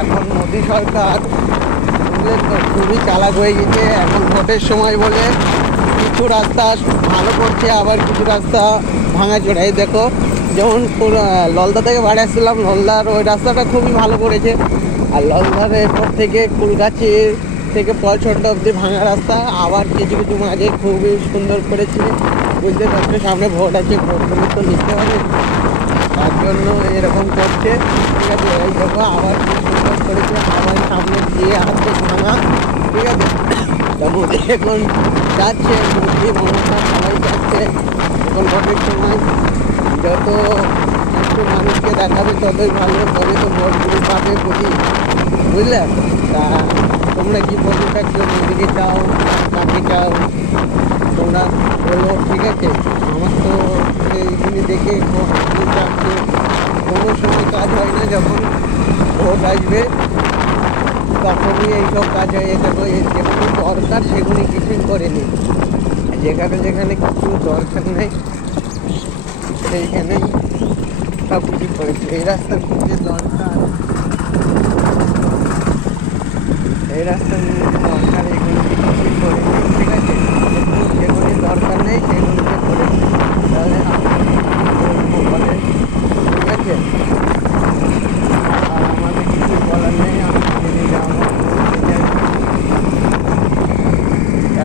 এখন মোদী সরকার বুঝলেন তো খুবই চালাক হয়ে গেছে। এখন ভোটের সময় বলে কিছু রাস্তা ভালো করছে, আবার কিছু রাস্তা ভাঙা চোরা। এই দেখো, যেমন ললদা থেকে বাড়ি আসছিলাম, ললদার ওই রাস্তাটা খুবই ভালো করেছে। আর ললদার এরপর থেকে কুলগাছির থেকে পয়সন্ড অব্দি ভাঙা রাস্তা, আবার কিছু কিছু মাঝে খুবই সুন্দর করেছে। বুঝতে পারছো, সামনে ভোট আছে, ভোটগুলো তো নিতে হবে, তার জন্য এরকম করছে। ঠিক আছে, এই দেখো আবার কি সুন্দর করেছে, আবার সামনে দিয়ে আসছে ভাঙা। ঠিক আছে, তা মোদি এখন যাচ্ছে, মোদি মমতা সবাই যাচ্ছে। এখন ভোটের সময় যত একটু মানুষকে দেখাবে ততই ভালো, তবে তো ভোটগুলো পাবে মোদি, বুঝলে? তা তোমরা কি বলতে চাচ্ছ? মোদিকে চাও, কাকে চাও তোমরা বলো। ঠিক আছে, আমার তো এইগুলি দেখে যাচ্ছে। কোনো সময় কাজ হয় না, যখন ভোট আসবে তখনই এইসব কাজ হয়ে যাবে। যেগুলো দরকার সেগুলি কিছুই করেনি, যেখানে যেখানে কিছু দরকার নেই সেইখানেই সব কিছু করেছে। এই রাস্তার খুব যে দরকার, এই রাস্তার